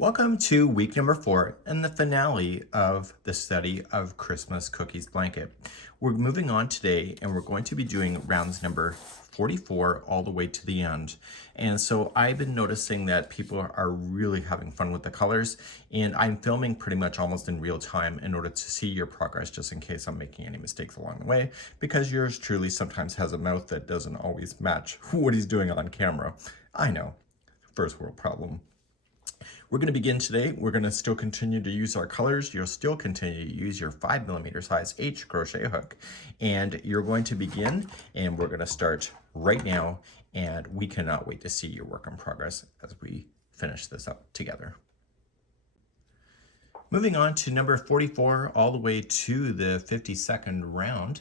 Welcome to week number 4 and the finale of the study of Christmas Cookies Blanket. We're moving on today and we're going to be doing rounds number 44 all the way to the end. And so I've been noticing that people are really having fun with the colors, and I'm filming pretty much almost in real time in order to see your progress, just in case I'm making any mistakes along the way, because yours truly sometimes has a mouth that doesn't always match what he's doing on camera. I know, first world problem. We're going to begin today. We're going to still continue to use our colors. You'll still continue to use your 5mm size H crochet hook. And you're going to begin, and we're going to start right now. And we cannot wait to see your work in progress as we finish this up together. Moving on to number 44 all the way to the 52nd round.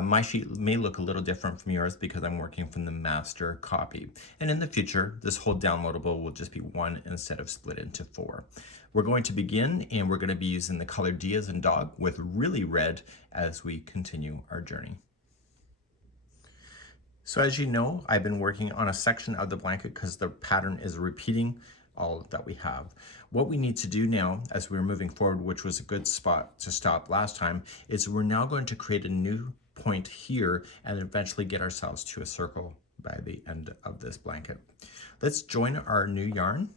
My sheet may look a little different from yours because I'm working from the master copy. And in the future, this whole downloadable will just be 1 instead of split into 4. We're going to begin, and we're going to be using the color D as in dog with really red as we continue our journey. So as you know, I've been working on a section of the blanket because the pattern is repeating all that we have. What we need to do now as we're moving forward, which was a good spot to stop last time, is we're now going to create a new point here and eventually get ourselves to a circle by the end of this blanket. Let's join our new yarn,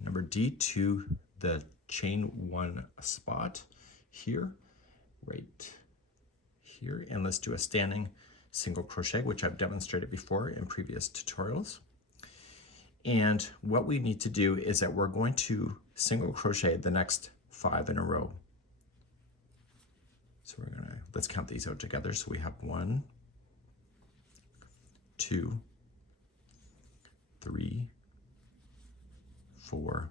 number D, to the chain 1 spot here, right here, and let's do a standing single crochet, which I've demonstrated before in previous tutorials. And what we need to do is that we're going to single crochet the next 5 in a row. So let's count these out together. So we have 1, 2, 3, 4,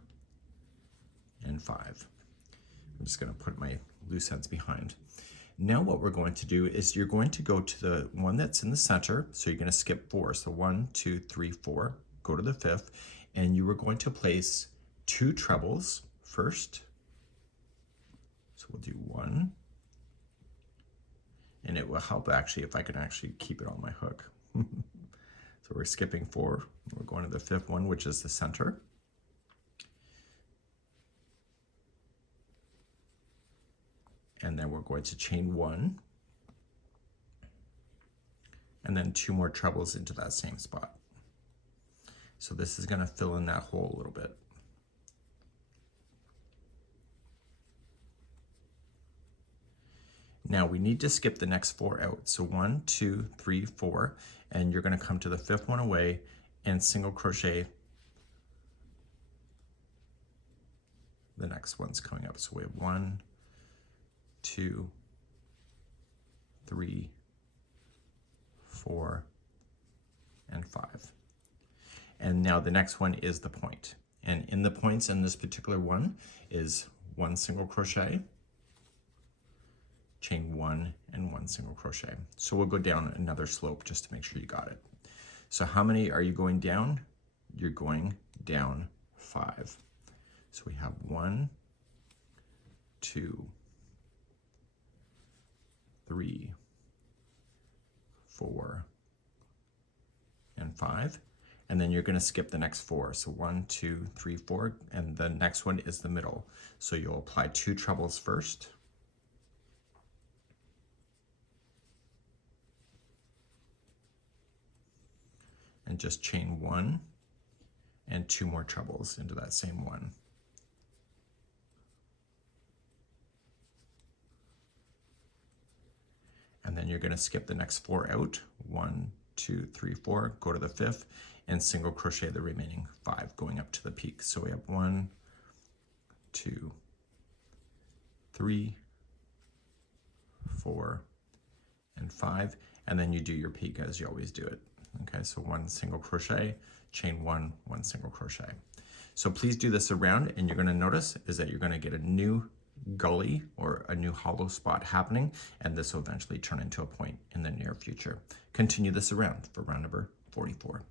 and 5. I'm just going to put my loose ends behind. Now what we're going to do is you're going to go to the one that's in the center. So you're going to skip 4. So 1, 2, 3, 4. Go to the 5th, and you are going to place 2 trebles first. So we'll do 1, and it will help actually if I can actually keep it on my hook. So we're skipping 4. We're going to the 5th one, which is the center. And then we're going to chain 1, and then 2 more trebles into that same spot. So this is going to fill in that hole a little bit. Now we need to skip the next 4 out. So 1, 2, 3, 4, and you're going to come to the 5th one away and single crochet the next one's coming up. So we have 1, 2, 3, 4, and 5. And now the next one is the point. And in the points in this particular one is 1 single crochet, chain 1, and 1 single crochet. So we'll go down another slope just to make sure you got it. So how many are you going down? You're going down 5. So we have 1, 2, 3, 4, and 5. And then you're going to skip the next 4. So 1, 2, 3, 4, and the next one is the middle. So you'll apply 2 trebles first. And just chain 1 and 2 more trebles into that same one. And then you're going to skip the next 4 out. 1, 2, 3, 4, go to the 5th, and single crochet the remaining 5 going up to the peak. So we have 1, 2, 3, 4, and 5, and then you do your peak as you always do it. Okay, so 1 single crochet, chain 1, 1 single crochet. So please do this around, and you're going to notice is that you're going to get a new gully or a new hollow spot happening, and this will eventually turn into a point in the near future. Continue this around for round number 44.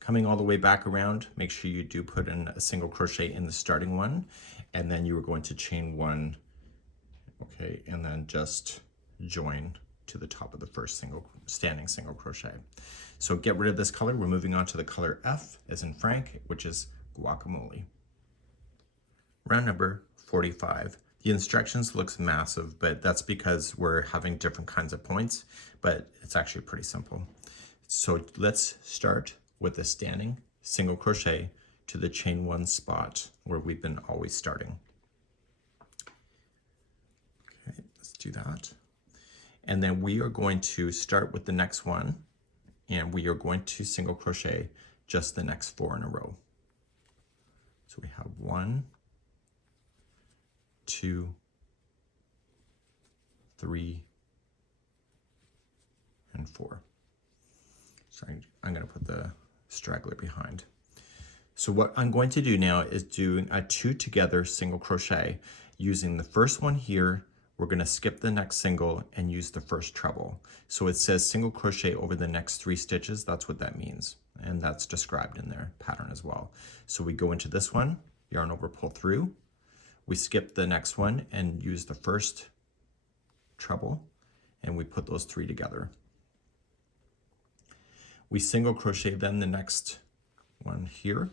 Coming all the way back around, make sure you do put in a single crochet in the starting one, and then you are going to chain 1, okay, and then just join to the top of the first standing single crochet. So get rid of this color. We're moving on to the color F as in Frank, which is guacamole. Round number 45. The instructions looks massive, but that's because we're having different kinds of points, but it's actually pretty simple. So let's start with a standing single crochet to the chain one spot where we've been always starting. Okay, let's do that. And then we are going to start with the next one, and we are going to single crochet just the next 4 in a row. So we have 1, 2, 3, and 4. So I'm going to put the straggler behind. So what I'm going to do now is doing a 2 together single crochet. Using the first one here, we're going to skip the next single and use the first treble. So it says single crochet over the next 3 stitches. That's what that means. And that's described in their pattern as well. So we go into this one, yarn over, pull through. We skip the next one and use the first treble, and we put those 3 together. We single crochet then the next one here,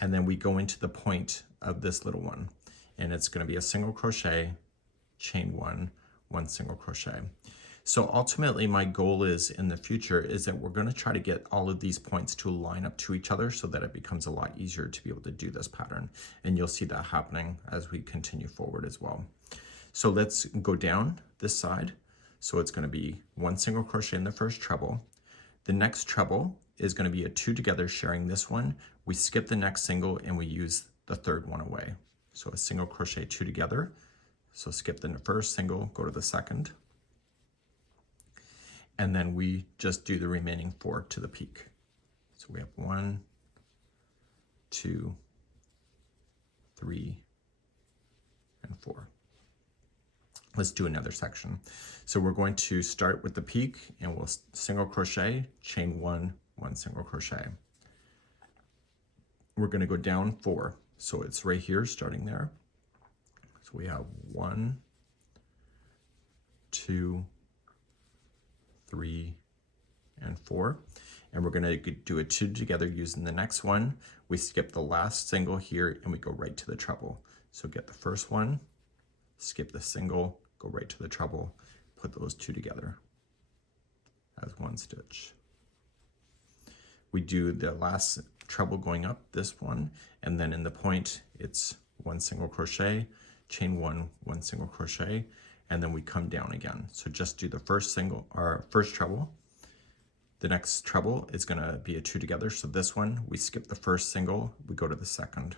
and then we go into the point of this little one, and it's going to be a single crochet, chain 1, 1 single crochet. So ultimately my goal is in the future is that we're going to try to get all of these points to line up to each other so that it becomes a lot easier to be able to do this pattern, and you'll see that happening as we continue forward as well. So let's go down this side. So it's going to be 1 single crochet in the first treble. The next treble is going to be a 2 together sharing this one. We skip the next single and we use the third one away. So a single crochet 2 together. So skip the first single, go to the second. And then we just do the remaining 4 to the peak. So we have 1, 2, 3, and 4. Let's do another section. So we're going to start with the peak, and we'll single crochet, chain 1, 1 single crochet. We're going to go down 4. So it's right here, starting there. So we have 1, 2, 3, and 4. And we're going to do a 2 together using the next one. We skip the last single here and we go right to the treble. So get the first one, skip the single, go right to the treble, put those 2 together as 1 stitch. We do the last treble going up, this one, and then in the point it's 1 single crochet, chain 1, 1 single crochet, and then we come down again. So just do the first single or first treble. The next treble is going to be a 2 together. So this one, we skip the first single, we go to the second.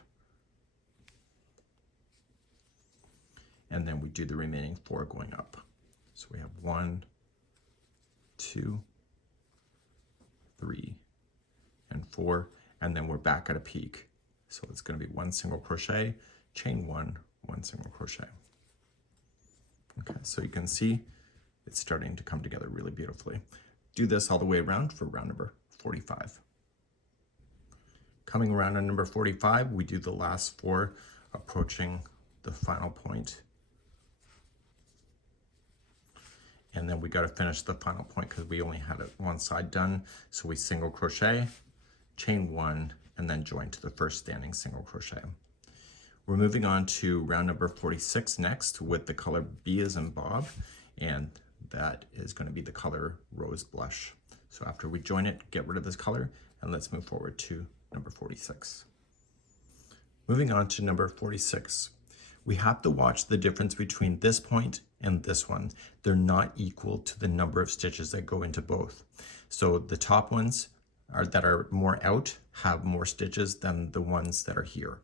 And then we do the remaining 4 going up. So we have 1, 2, 3, and 4, and then we're back at a peak. So it's going to be 1 single crochet, chain 1, 1 single crochet. Okay, so you can see it's starting to come together really beautifully. Do this all the way around for round number 45. Coming around on number 45, we do the last 4 approaching the final point. And then we got to finish the final point because we only had it one side done. So we single crochet, chain 1, and then join to the first standing single crochet. We're moving on to round number 46 next with the color B as in Bob, and that is going to be the color Rose Blush. So after we join it, get rid of this color, and let's move forward to number 46. Moving on to number 46. We have to watch the difference between this point and this one. They're not equal to the number of stitches that go into both. So the top ones that are more out have more stitches than the ones that are here.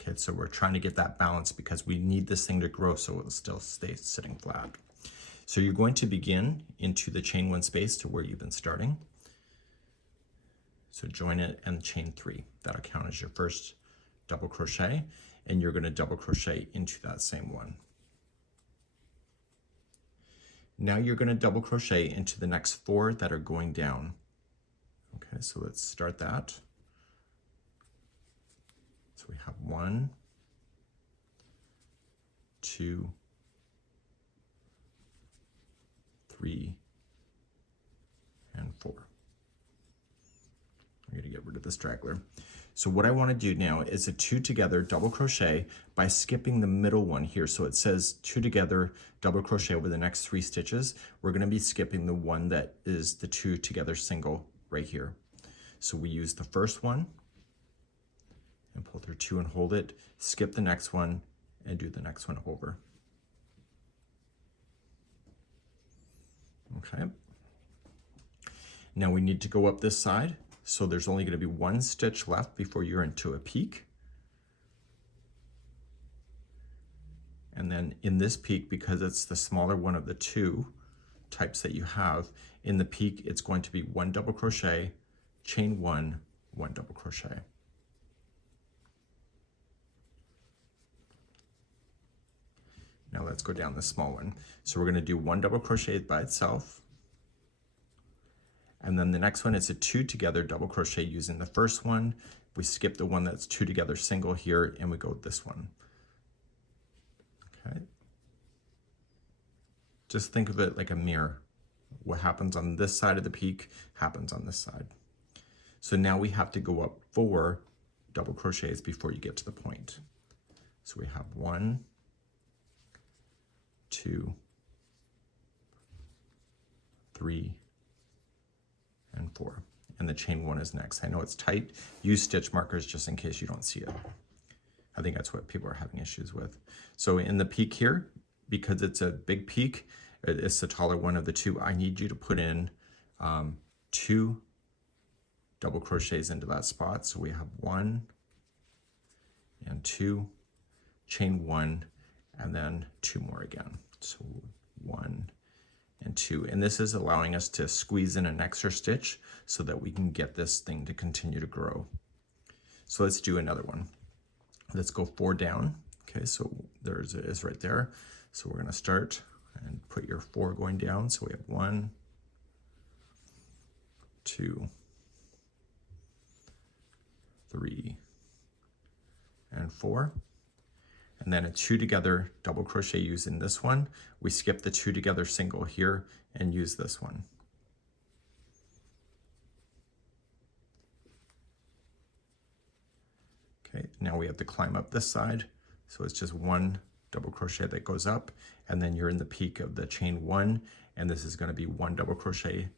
Okay, so we're trying to get that balance because we need this thing to grow so it'll still stay sitting flat. So you're going to begin into the chain 1 space to where you've been starting. So join it and chain 3. That'll count as your first double crochet, and you're going to double crochet into that same one. Now you're going to double crochet into the next 4 that are going down. Okay, so let's start that. So we have 1, 2, 3, and 4. I'm going to get rid of the straggler. So what I want to do now is a 2 together double crochet by skipping the middle one here. So it says 2 together double crochet over the next 3 stitches. We're going to be skipping the one that is the 2 together single right here. So we use the first one and pull through 2 and hold it, skip the next one and do the next one over. Okay. Now we need to go up this side. So there's only going to be 1 stitch left before you're into a peak. And then in this peak, because it's the smaller one of the 2 types that you have, in the peak it's going to be 1 double crochet, chain 1, 1 double crochet. Now let's go down the small one. So we're going to do 1 double crochet by itself. And then the next one is a 2 together double crochet using the first one. We skip the one that's 2 together single here and we go with this one. Okay. Just think of it like a mirror. What happens on this side of the peak happens on this side. So now we have to go up 4 double crochets before you get to the point. So we have 1, 2, 3, and 4. And the chain 1 is next. I know it's tight. Use stitch markers just in case you don't see it. I think that's what people are having issues with. So in the peak here, because it's a big peak, it's the taller one of the 2, I need you to put in 2 double crochets into that spot. So we have 1 and 2, chain 1, and then 2 more again. So 1 and 2, and this is allowing us to squeeze in an extra stitch so that we can get this thing to continue to grow. So let's do another one. Let's go 4 down. Okay, so there's it is right there. So we're going to start and put your 4 going down. So we have 1, 2, 3, and 4. And then a 2 together double crochet using this one. We skip the 2 together single here and use this one. Okay, now we have to climb up this side. So it's just 1 double crochet that goes up, and then you're in the peak of the chain 1, and this is going to be 1 double crochet,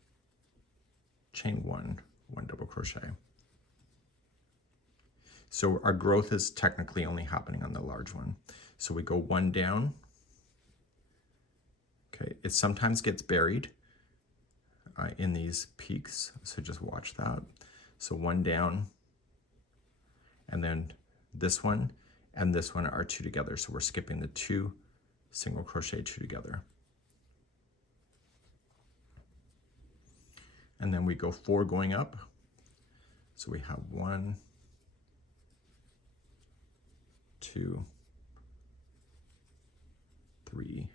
chain 1, 1 double crochet. So our growth is technically only happening on the large one. So we go 1 down. Okay, it sometimes gets buried in these peaks, so just watch that. So 1 down, and then this one and this one are 2 together. So we're skipping the 2 single crochet 2 together. And then we go 4 going up. So we have 1, 2, 3,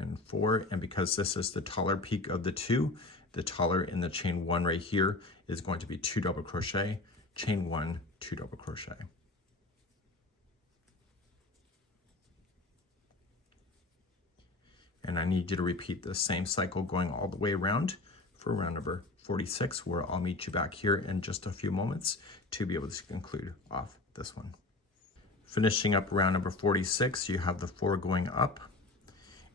and 4. And because this is the taller peak of the 2, the taller in the chain 1 right here is going to be 2 double crochet, chain 1, 2 double crochet. And I need you to repeat the same cycle going all the way around for round number 46, where I'll meet you back here in just a few moments to be able to conclude off this one. Finishing up round number 46, you have the 4 going up,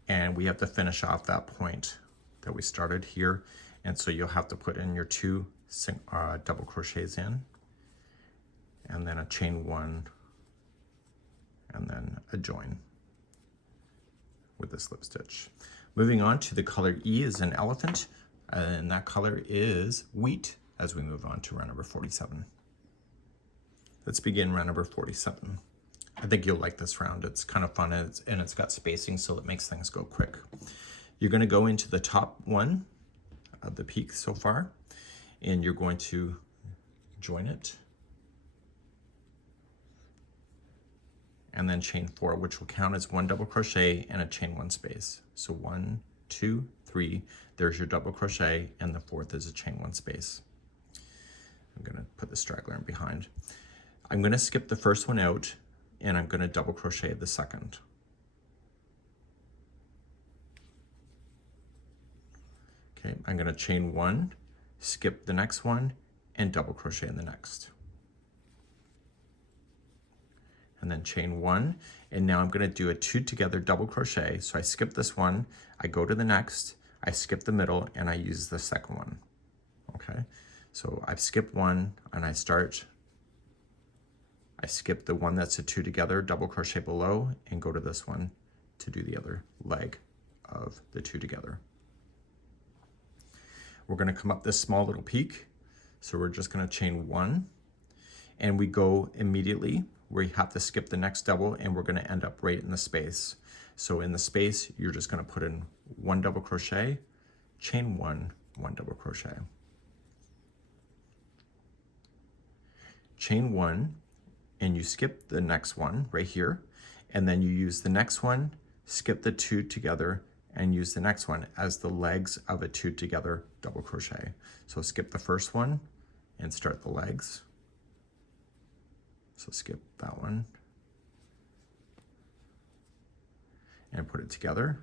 and we have to finish off that point that we started here. And so you'll have to put in your 2 double crochets in, and then a chain 1, and then a join with the slip stitch. Moving on to the color E is an elephant, and that color is wheat as we move on to round number 47. Let's begin round number 47. I think you'll like this round. It's kind of fun, and it's got spacing, so it makes things go quick. You're going to go into the top one of the peak so far, and you're going to join it, and then chain 4, which will count as 1 double crochet and a chain 1 space. So 1, 2, 3, there's your double crochet, and the 4th is a chain 1 space. I'm going to put the straggler in behind. I'm going to skip the first one out, and I'm going to double crochet the second. Okay, I'm going to chain 1, skip the next one, and double crochet in the next. and then chain 1, and now I'm going to do a 2 together double crochet. So I skip this one, I go to the next, I skip the middle, and I use the second one. Okay, so I've skipped one and I skip the one that's a 2 together, double crochet below, and go to this one to do the other leg of the 2 together. We're going to come up this small little peak, so we're just going to chain 1, and we go immediately. We have to skip the next double, and we're going to end up right in the space. So in the space, you're just going to put in 1 double crochet, chain 1, 1 double crochet. Chain 1, and you skip the next one right here, and then you use the next one, skip the 2 together, and use the next one as the legs of a 2 together double crochet. So skip the first one and start the legs. So skip that one and put it together.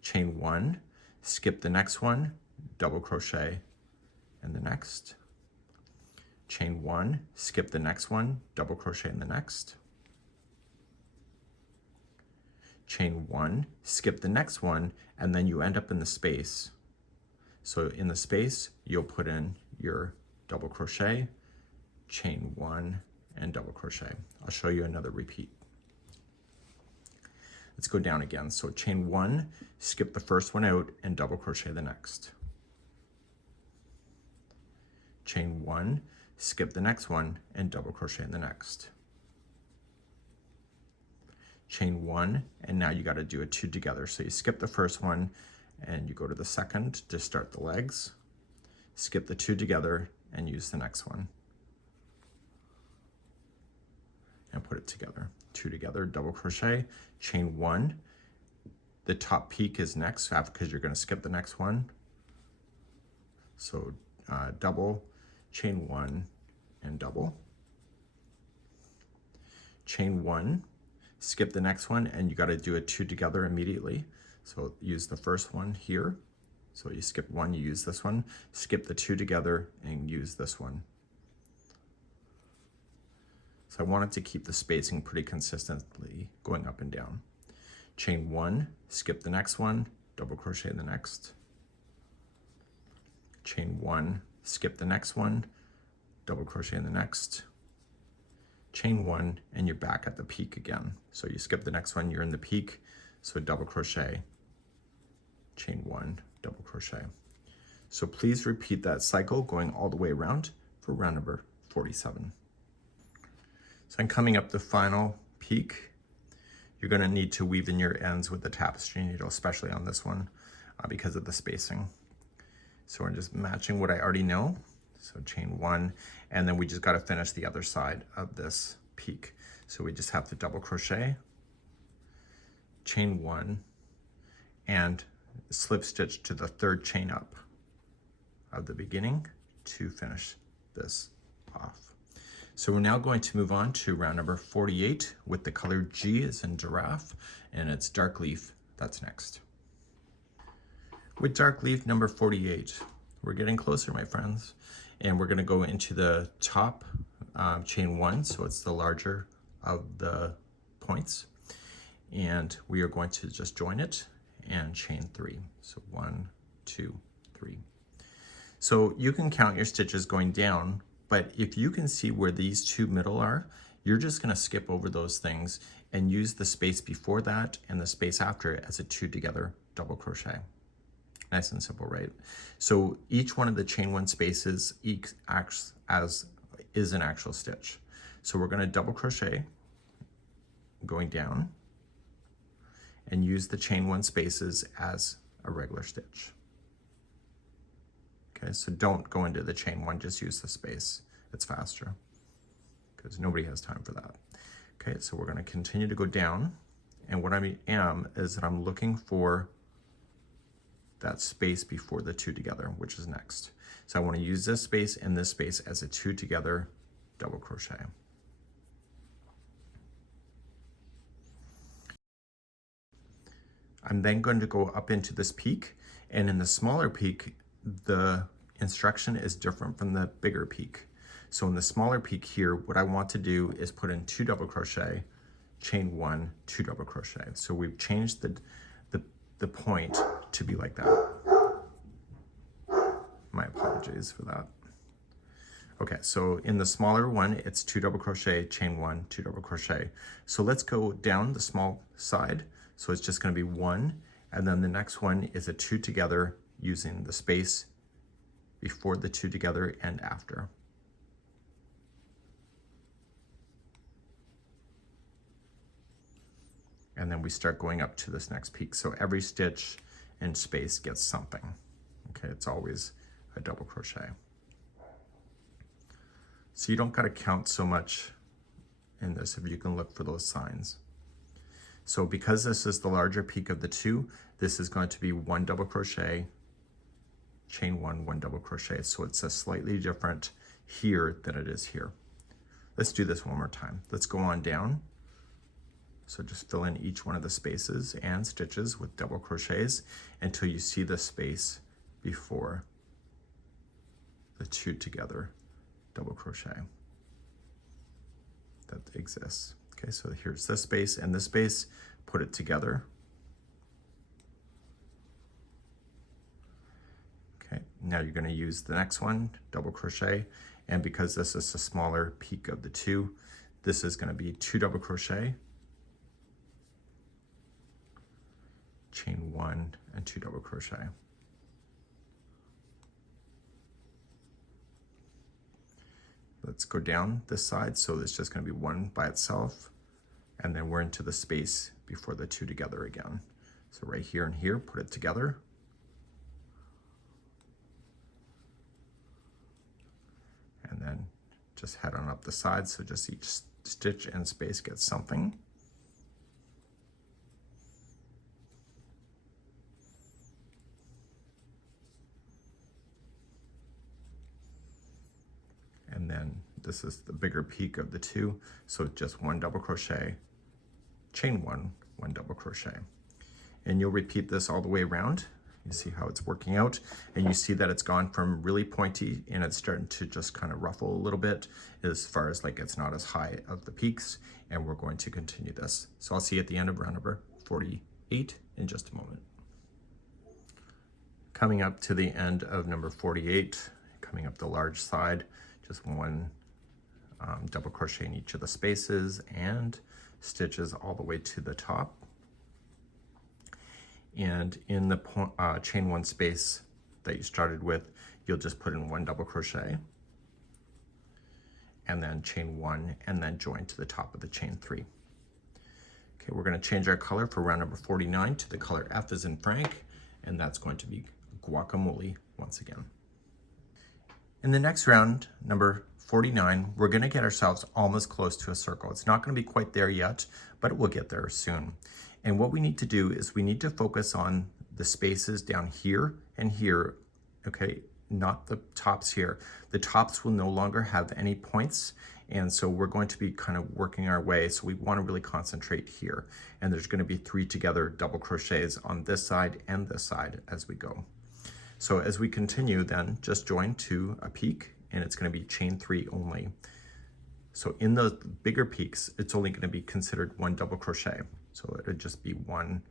Chain 1, skip the next one, double crochet in the next. Chain 1, skip the next one, double crochet in the next. Chain 1, skip the next one, and then you end up in the space. So in the space, you'll put in your double crochet, chain 1, and double crochet. I'll show you another repeat. Let's go down again. So chain 1, skip the first one out, and double crochet the next. Chain 1, skip the next one, and double crochet in the next. Chain 1, and now you got to do a 2 together. So you skip the first one and you go to the second to start the legs, skip the 2 together and use the next one and put it together. 2 together, double crochet, chain 1. The top peak is next because you're going to skip the next one. So double, chain 1, and double. Chain 1, skip the next one, and you got to do a 2 together immediately. So use the first one here. So you skip one, you use this one, skip the 2 together and use this one. So I wanted to keep the spacing pretty consistently going up and down. Chain 1, skip the next one, double crochet the next. Chain 1, skip the next one, double crochet in the next. Chain 1, and you're back at the peak again. So you skip the next one, you're in the peak, so double crochet, chain 1, double crochet. So please repeat that cycle going all the way around for round number 47. So I'm coming up the final peak. You're going to need to weave in your ends with the tapestry needle, especially on this one because of the spacing. So we're just matching what I already know. So chain 1, and then we just got to finish the other side of this peak. So we just have to double crochet, chain 1, and slip stitch to the 3rd chain up of the beginning to finish this off. So we're now going to move on to round number 48 with the color G as in giraffe, and it's dark leaf. That's next. With dark leaf number 48, we're getting closer, my friends. And we're going to go into the top chain 1, so it's the larger of the points. And we are going to just join it and chain 3. So 1, 2, 3. So you can count your stitches going down, but if you can see where these 2 middle are, you're just going to skip over those things and use the space before that and the space after it as a 2 together double crochet. Nice and simple, right? So each one of the chain 1 spaces acts as is an actual stitch. So we're going to double crochet going down and use the chain 1 spaces as a regular stitch. Okay, so don't go into the chain 1, just use the space. It's faster because nobody has time for that. Okay, so we're going to continue to go down, and what I am is that I'm looking for that space before the 2 together, which is next. So I want to use this space and this space as a 2 together double crochet. I'm then going to go up into this peak, and in the smaller peak, the instruction is different from the bigger peak. So in the smaller peak here, what I want to do is put in 2 double crochet, chain 1, 2 double crochet. So we've changed the point to be like that. My apologies for that. Okay, so in the smaller one, it's 2 double crochet, chain 1, 2 double crochet. So let's go down the small side. So it's just going to be 1, and then the next one is a 2 together using the space before the 2 together and after. And then we start going up to this next peak. So every stitch and space gets something. Okay, it's always a double crochet. So you don't got to count so much in this if you can look for those signs. So because this is the larger peak of the 2, this is going to be 1 double crochet, chain 1, 1 double crochet. So it's a slightly different here than it is here. Let's do this one more time. Let's go on down. So just fill in each one of the spaces and stitches with double crochets until you see the space before the 2 together double crochet that exists. Okay, so here's this space and this space, put it together. Okay, now you're going to use the next one, double crochet, and because this is a smaller peak of the 2, this is going to be 2 double crochet, chain 1 and 2 double crochet. Let's go down this side, so it's just going to be 1 by itself, and then we're into the space before the 2 together again. So right here and here, put it together. And then just head on up the side, so just each stitch and space gets something. And then this is the bigger peak of the 2, so just 1 double crochet, chain 1, 1 double crochet. And you'll repeat this all the way around. You see how it's working out, and you see that it's gone from really pointy and it's starting to just kind of ruffle a little bit as far as like it's not as high of the peaks, and we're going to continue this. So I'll see you at the end of round number 48 in just a moment. Coming up to the end of number 48, coming up the large side, just 1 double crochet in each of the spaces and stitches all the way to the top. And in the chain 1 space that you started with, you'll just put in 1 double crochet and then chain 1 and then join to the top of the chain 3. Okay, we're going to change our color for round number 49 to the color F as in Frank, and that's going to be guacamole once again. In the next round, number 49, we're going to get ourselves almost close to a circle. It's not going to be quite there yet, but we'll get there soon. And what we need to do is we need to focus on the spaces down here and here, okay, not the tops here. The tops will no longer have any points, and so we're going to be kind of working our way, so we want to really concentrate here. And there's going to be 3 together double crochets on this side and this side as we go. So as we continue, then just join to a peak, and it's going to be chain 3 only. So in those bigger peaks, it's only going to be considered 1 double crochet. So it would just be 1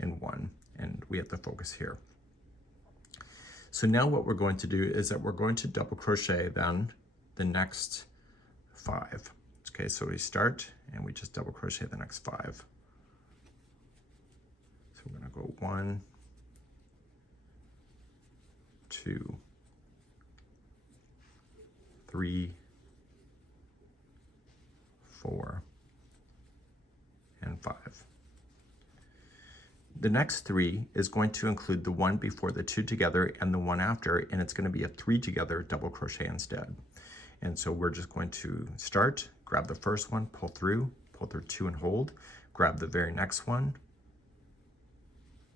and 1, and we have to focus here. So now what we're going to do is that we're going to double crochet then the next 5. Okay, so we start and we just double crochet the next 5. So we're going to go 1, 2, 3, 4, and 5. The next 3 is going to include the 1 before the 2 together and the 1 after, and it's going to be a 3 together double crochet instead. And so we're just going to start, grab the first one, pull through 2 and hold, grab the very next one,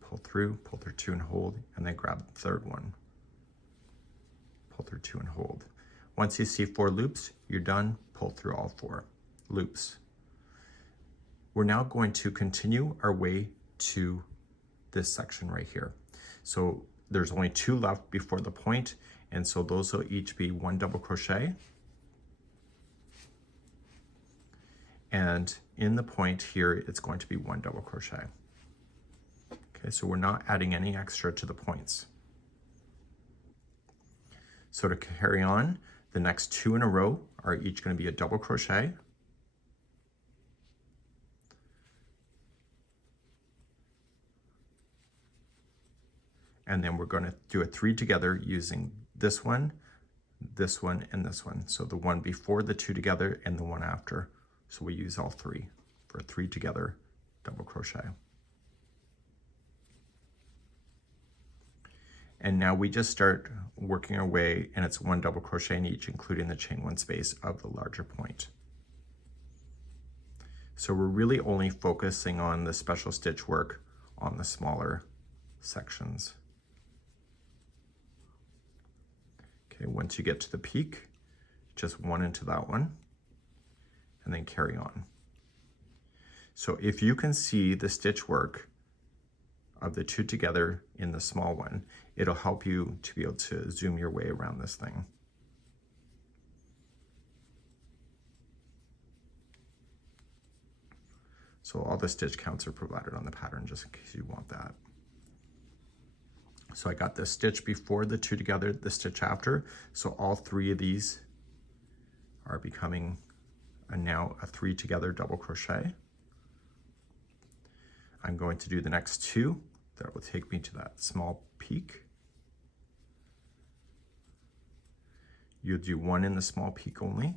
pull through 2 and hold, and then grab the third one, pull through 2 and hold. Once you see 4 loops, you're done, pull through all 4 loops. We're now going to continue our way to this section right here. So there's only 2 left before the point, and so those will each be 1 double crochet, And in the point here, it's going to be 1 double crochet. Okay, so we're not adding any extra to the points. So to carry on, the next 2 in a row are each going to be a double crochet. And then we're going to do a 3 together using this one, and this one. So the one before the 2 together and the one after. So we use all 3 for a 3 together double crochet. And now we just start working our way, and it's 1 double crochet in each, including the chain 1 space of the larger point. So we're really only focusing on the special stitch work on the smaller sections. Okay, once you get to the peak, just 1 into that one, and then carry on. So if you can see the stitch work of the 2 together in the small one, it'll help you to be able to zoom your way around this thing. So all the stitch counts are provided on the pattern, just in case you want that. So I got the stitch before the 2 together, the stitch after. So all 3 of these are becoming now a 3 together double crochet. I'm going to do the next 2. That will take me to that small peak. You'll do 1 in the small peak only.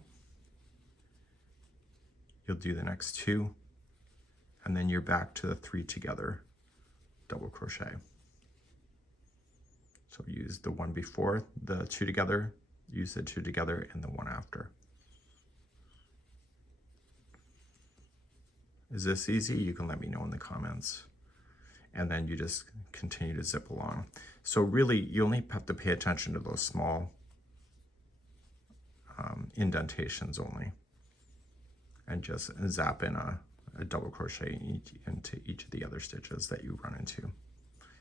You'll do the next 2, and then you're back to the 3 together double crochet. So use the one before the 2 together, use the 2 together, and the one after. Is this easy? You can let me know in the comments. And then you just continue to zip along. So really, you only have to pay attention to those small indentations only, and just zap in a double crochet into each of the other stitches that you run into,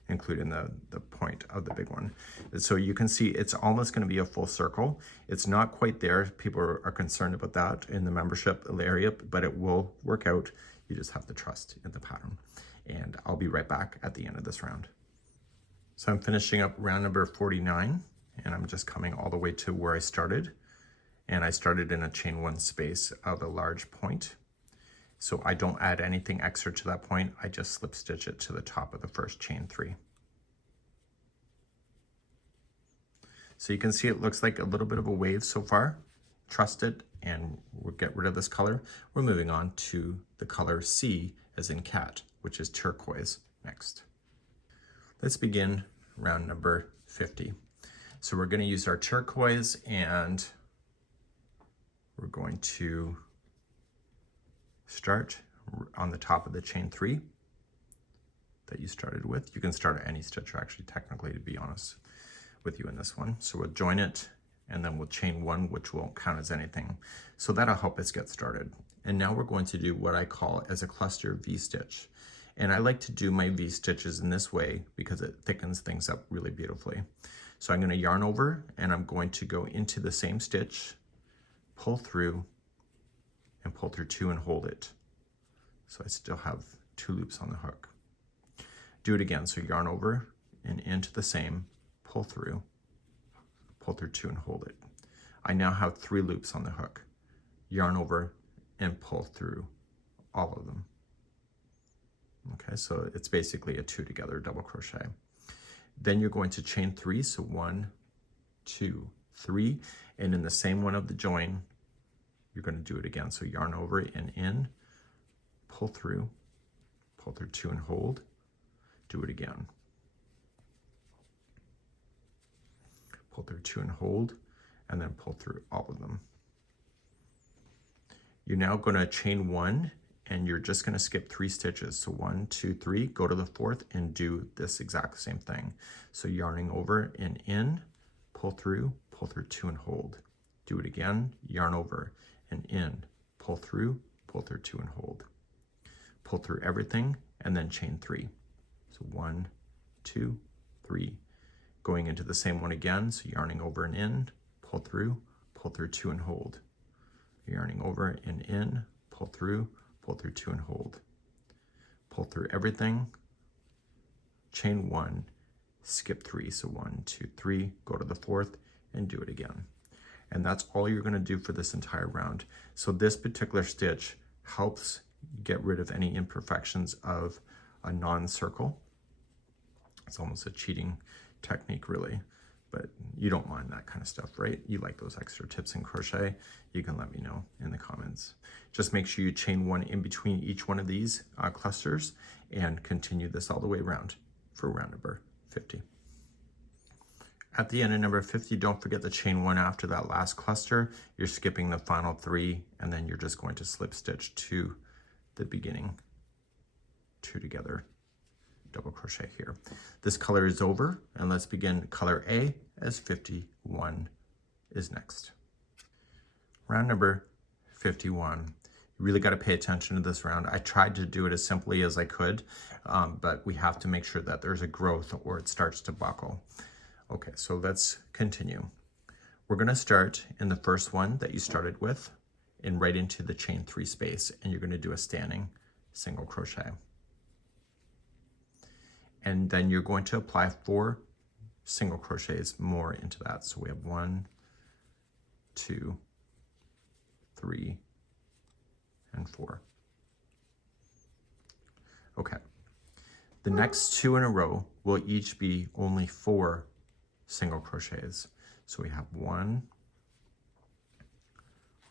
including the point of the big one. So you can see it's almost going to be a full circle. It's not quite there. People are concerned about that in the membership area, but it will work out. You just have to trust in the pattern. And I'll be right back at the end of this round. So I'm finishing up round number 49, and I'm just coming all the way to where I started. And I started in a chain 1 space of a large point. So I don't add anything extra to that point. I just slip stitch it to the top of the first chain 3. So you can see it looks like a little bit of a wave so far. Trust it, and we'll get rid of this color. We're moving on to the color C as in cat, which is turquoise next. Let's begin round number 50. So we're going to use our turquoise, and we're going to start on the top of the chain 3 that you started with. You can start at any stitch, actually, technically, to be honest with you in this one. So we'll join it, and then we'll chain 1, which won't count as anything. So that'll help us get started. And now we're going to do what I call as a cluster V-stitch. And I like to do my V-stitches in this way because it thickens things up really beautifully. So I'm going to yarn over, and I'm going to go into the same stitch, pull through, and pull through 2 and hold it. So I still have 2 loops on the hook. Do it again. So yarn over and into the same, pull through 2 and hold it. I now have 3 loops on the hook. Yarn over and pull through all of them. Okay, so it's basically a 2 together double crochet. Then you're going to chain 3, so 1, 2, 3, and in the same one of the join, you're going to do it again. So yarn over and in, pull through 2 and hold, do it again. Pull through 2 and hold, and then pull through all of them. You're now going to chain 1, and you're just going to skip 3 stitches. So 1, 2, 3, go to the 4th and do this exact same thing. So yarning over and in, pull through 2 and hold. Do it again, yarn over and in, pull through 2 and hold. Pull through everything and then chain 3. So 1, 2, 3. Going into the same one again, so yarning over and in, pull through 2 and hold. Yarning over and in, pull pull through 2 and hold. Pull through everything, chain 1, skip 3. So 1, 2, 3, go to the 4th and do it again. And that's all you're going to do for this entire round. So this particular stitch helps get rid of any imperfections of a non-circle. It's almost a cheating technique, really, but you don't mind that kind of stuff, right? You like those extra tips in crochet, you can let me know in the comments. Just make sure you chain 1 in between each one of these clusters and continue this all the way around for round number 50. At the end of number 50, don't forget to chain 1 after that last cluster. You're skipping the final 3, and then you're just going to slip stitch to the beginning 2 together, double crochet here. This color is over, and let's begin color A as 51 is next. Round number 51. You really got to pay attention to this round. I tried to do it as simply as I could, but we have to make sure that there's a growth or it starts to buckle. Okay, so let's continue. We're going to start in the first one that you started with and right into the chain 3 space, and you're going to do a standing single crochet. And then you're going to apply 4 single crochets more into that. So we have 1, 2, 3, and 4. Okay. The next 2 in a row will each be only 4 single crochets. So we have 1,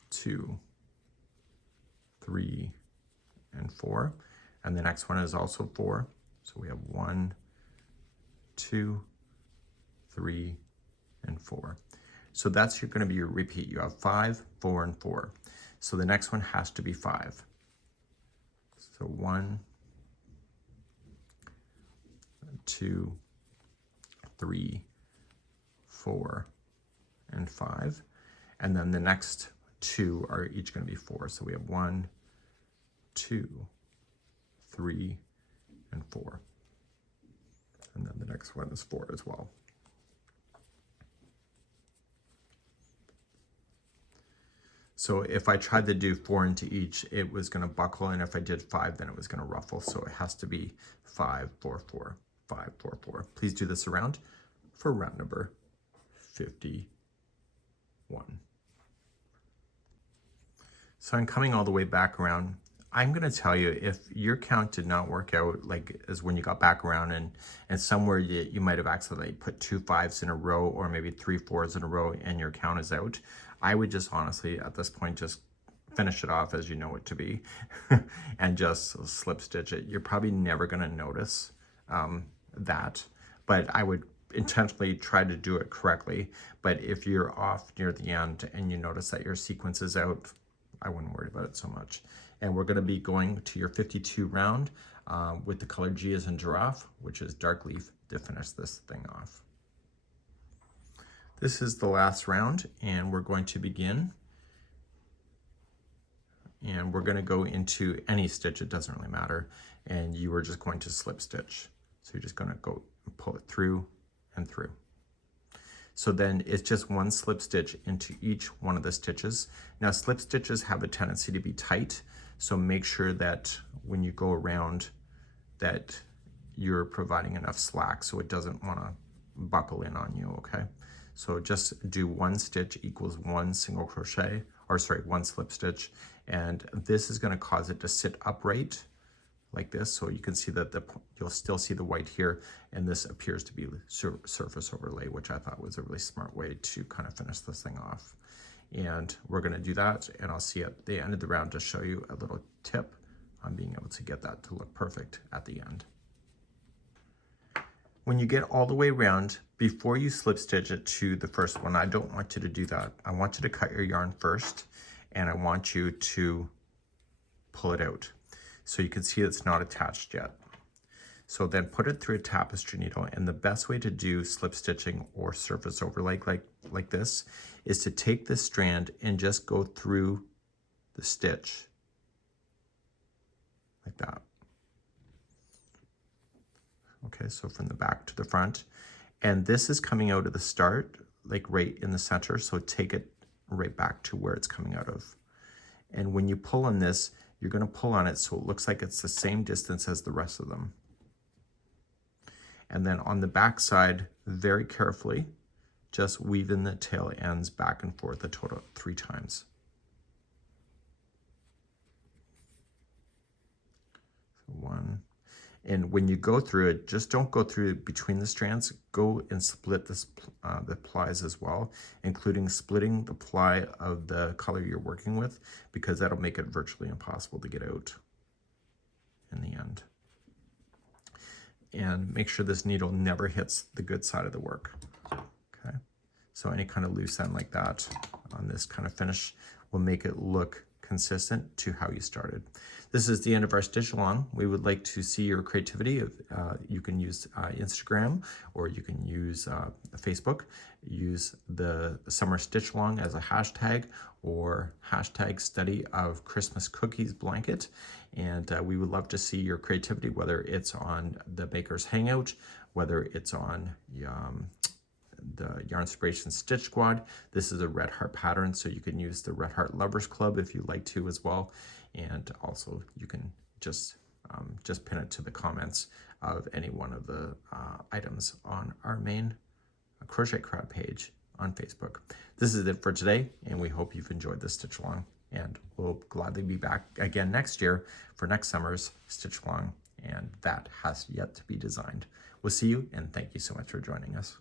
2, 3, and 4. And the next one is also 4. So we have 1, 2, 3, and 4. So that's going to be your repeat. You have 5, 4, and 4. So the next one has to be 5. So 1, 2, 3, 4, and 5. And then the next 2 are each going to be 4. So we have 1, 2, 3, and 4. And then the next one is 4 as well. So if I tried to do 4 into each, it was going to buckle, and if I did 5, then it was going to ruffle. So it has to be 5, 4, 4, 5, 4, 4. Please do this around for round number 51. So I'm coming all the way back around. I'm going to tell you, if your count did not work out, like as when you got back around and somewhere you might have accidentally put 2 5s in a row or maybe 3 4s in a row and your count is out, I would just honestly at this point just finish it off as you know it to be and just slip stitch it. You're probably never going to notice that, but I would intentionally try to do it correctly. But if you're off near the end and you notice that your sequence is out, I wouldn't worry about it so much. And we're going to be going to your 52 round with the color G as in giraffe, which is dark leaf, to finish this thing off. This is the last round, and we're going to begin. And we're going to go into any stitch, it doesn't really matter. And you are just going to slip stitch. So you're just going to go pull it through and through. So then it's just 1 slip stitch into each one of the stitches. Now slip stitches have a tendency to be tight, so make sure that when you go around that you're providing enough slack so it doesn't want to buckle in on you, okay? So just do 1 stitch equals 1 single crochet, or sorry, 1 slip stitch, and this is going to cause it to sit upright like this, so you can see that you'll still see the white here, and this appears to be surface overlay, which I thought was a really smart way to kind of finish this thing off. And we're going to do that, and I'll see at the end of the round to show you a little tip on being able to get that to look perfect at the end. When you get all the way around, before you slip stitch it to the first one, I don't want you to do that. I want you to cut your yarn first, and I want you to pull it out. So you can see it's not attached yet. So then put it through a tapestry needle, and the best way to do slip stitching or surface overlay like this is to take this strand and just go through the stitch like that. Okay, so from the back to the front, and this is coming out of the start, like right in the center, so take it right back to where it's coming out of. And when you pull on this, you're going to pull on it so it looks like it's the same distance as the rest of them. And then on the back side, very carefully, just weave in the tail ends back and forth a total of 3 times. So 1. And when you go through it, just don't go through between the strands. Go and split this, the plies as well, including splitting the ply of the color you're working with, because that'll make it virtually impossible to get out in the end. And make sure this needle never hits the good side of the work. Okay, so any kind of loose end like that on this kind of finish will make it look consistent to how you started. This is the end of our stitch along. We would like to see your creativity. You can use Instagram, or you can use Facebook. Use the summer stitch along as a hashtag, or hashtag study of Christmas cookies blanket. And we would love to see your creativity, whether it's on the Makers Hangout, whether it's on the Yarn Inspiration Stitch Squad. This is a Red Heart pattern, so you can use the Red Heart Lovers Club if you like to as well. And also you can just pin it to the comments of any one of the items on our main Crochet Crowd page on Facebook. This is it for today, and we hope you've enjoyed this stitch along. And we'll gladly be back again next year for next summer's stitch along, and that has yet to be designed. We'll see you, and thank you so much for joining us.